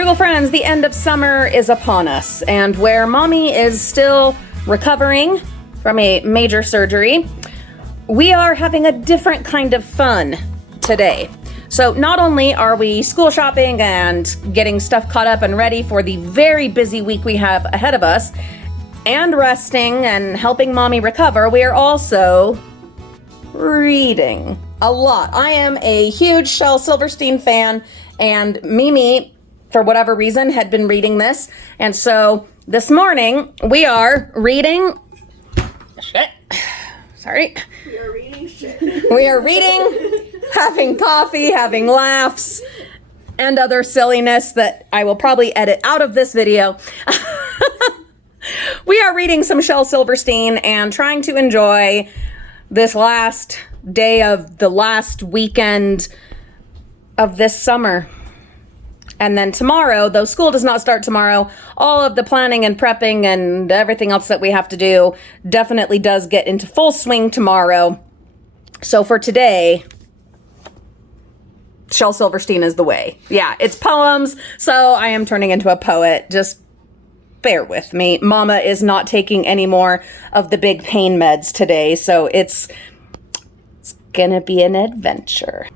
Frugal friends, the end of summer is upon us, and where mommy is still recovering from a major surgery, we are having a different kind of fun today. So not only are we school shopping and getting stuff caught up and ready for the very busy week we have ahead of us, and resting and helping mommy recover, we are also reading a lot. I am a huge Shel Silverstein fan, and Mimi, for whatever reason, had been reading this. And so this morning we are reading shit. Sorry. We are reading shit. We are reading, having coffee, having laughs, and other silliness that I will probably edit out of this video. We are reading some Shel Silverstein and trying to enjoy this last day of the last weekend of this summer. And then tomorrow, though school does not start tomorrow, all of the planning and prepping and everything else that we have to do definitely does get into full swing tomorrow. So for today, Shel Silverstein is the way. Yeah, it's poems, so I am turning into a poet. Just bear with me. Mama is not taking any more of the big pain meds today, so it's gonna be an adventure.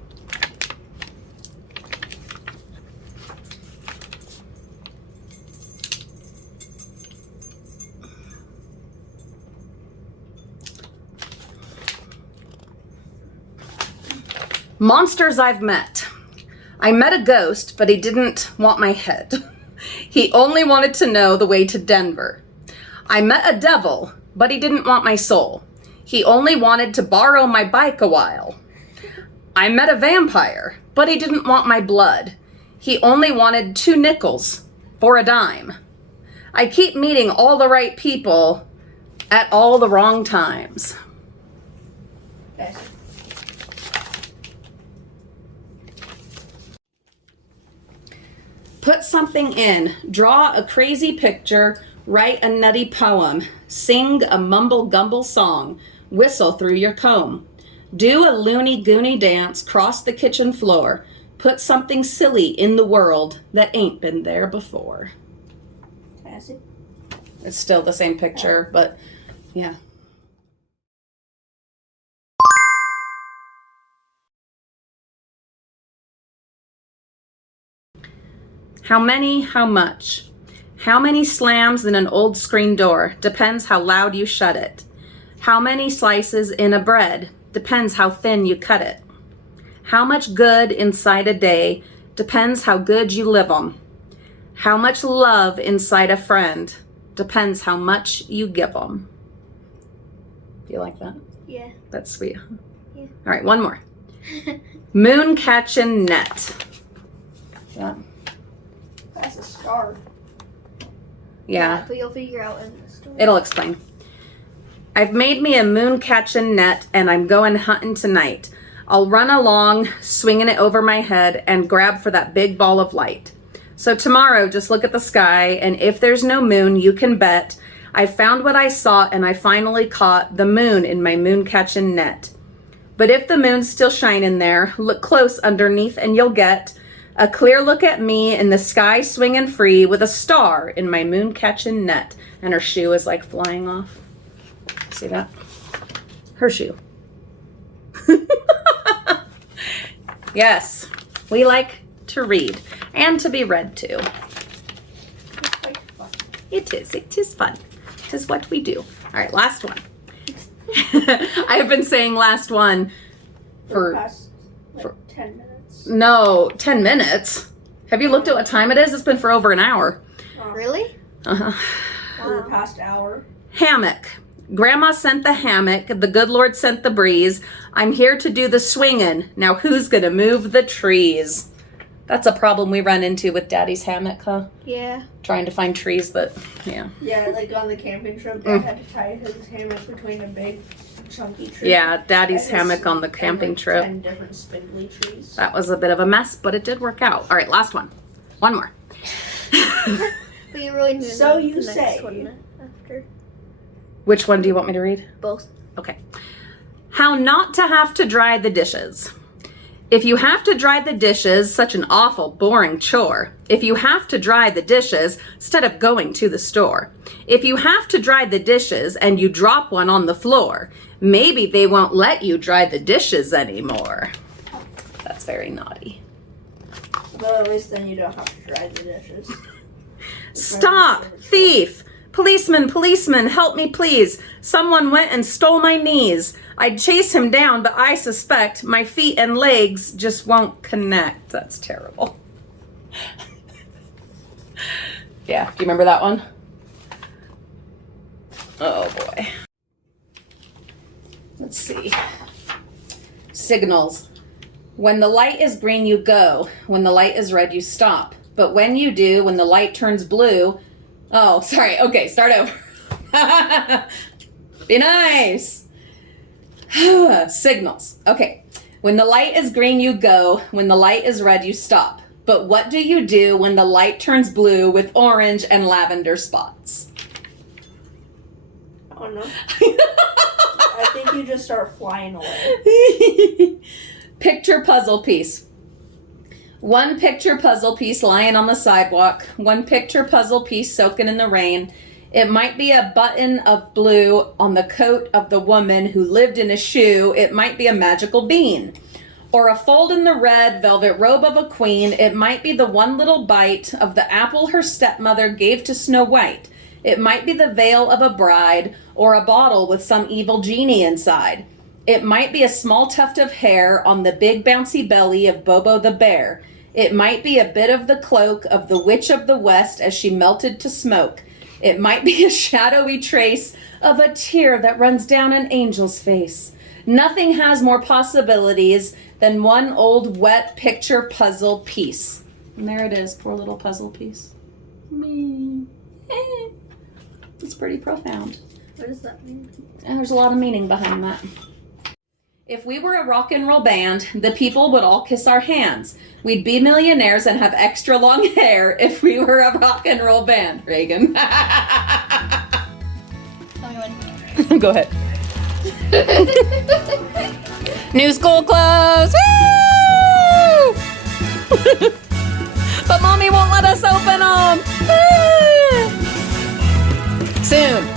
Monsters I've met. I met a ghost, but he didn't want my head. He only wanted to know the way to Denver. I met a devil, but he didn't want my soul. He only wanted to borrow my bike a while. I met a vampire, but he didn't want my blood. He only wanted 2 nickels for a dime. I keep meeting all the right people at all the wrong times. Put something in, draw a crazy picture, write a nutty poem, sing a mumble-gumble song, whistle through your comb. Do a loony-goony dance, cross the kitchen floor, put something silly in the world that ain't been there before. It's still the same picture, but yeah. How many, how much? How many slams in an old screen door? Depends how loud you shut it. How many slices in a bread? Depends how thin you cut it. How much good inside a day? Depends how good you live 'em. How much love inside a friend? Depends how much you give 'em. Do you like that? Yeah. That's sweet. Yeah. All right, one more. Moon catching net. Yeah. That's a scar. Yeah. But you'll figure out in the story. It'll explain. I've made me a moon catching net and I'm going hunting tonight. I'll run along, swinging it over my head and grab for that big ball of light. So tomorrow, just look at the sky and if there's no moon, you can bet I found what I sought and I finally caught the moon in my moon catching net. But if the moon's still shining there, look close underneath and you'll get a clear look at me in the sky swinging free with a star in my moon catching net. And her shoe is like flying off. See that? Her shoe. Yes, we like to read and to be read to. It's quite fun. It is fun. It is what we do. All right, last one. I have been saying last one For the past, 10 minutes. No, 10 minutes. Have you looked at what time it is? It's been for over an hour. Really? Uh-huh. For the past hour. Hammock. Grandma sent the hammock. The good Lord sent the breeze. I'm here to do the swinging. Now who's gonna move the trees? That's a problem we run into with Daddy's hammock, huh? Yeah. Trying to find trees that, yeah. Yeah, like on the camping trip, Dad had to tie his hammock between a big, chunky tree. Yeah, Daddy's hammock on the camping trip. 10 different spindly trees. That was a bit of a mess, but it did work out. All right, last one. One more. But you really need So the you next say. one after. Which one do you want me to read? Both. Okay. How not to have to dry the dishes. If you have to dry the dishes, such an awful, boring chore. If you have to dry the dishes instead of going to the store. If you have to dry the dishes and you drop one on the floor, maybe they won't let you dry the dishes anymore. That's very naughty. But at least then you don't have to dry the dishes. Stop! Thief! Policeman, policeman, help me please. Someone went and stole my knees. I'd chase him down, but I suspect my feet and legs just won't connect. That's terrible. Yeah, do you remember that one? Oh boy. Let's see. Signals. When the light is green, you go. When the light is red, you stop. But when you do, when the light turns blue... Oh, sorry. Okay, start over. Be nice. Signals. Okay. When the light is green, you go. When the light is red, you stop. But what do you do when the light turns blue with orange and lavender spots? Oh no. I think you just start flying away. Picture puzzle piece. One picture puzzle piece lying on the sidewalk. One picture puzzle piece soaking in the rain. It might be a button of blue on the coat of the woman who lived in a shoe. It might be a magical bean. Or a fold in the red velvet robe of a queen. It might be the one little bite of the apple her stepmother gave to Snow White. It might be the veil of a bride or a bottle with some evil genie inside. It might be a small tuft of hair on the big bouncy belly of Bobo the bear. It might be a bit of the cloak of the witch of the west as she melted to smoke. It might be a shadowy trace of a tear that runs down an angel's face. Nothing has more possibilities than one old wet picture puzzle piece. And there it is, poor little puzzle piece. Me. It's pretty profound. What does that mean? And there's a lot of meaning behind that. If we were a rock and roll band, the people would all kiss our hands. We'd be millionaires and have extra long hair if we were a rock and roll band, Reagan. Go ahead. New school clothes! Woo! But Mommy won't let us open them! Soon!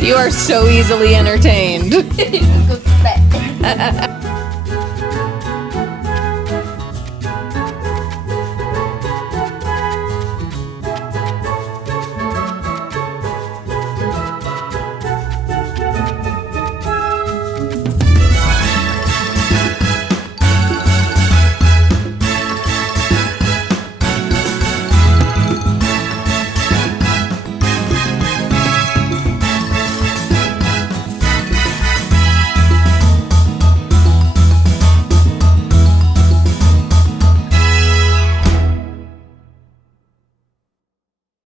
You are so easily entertained.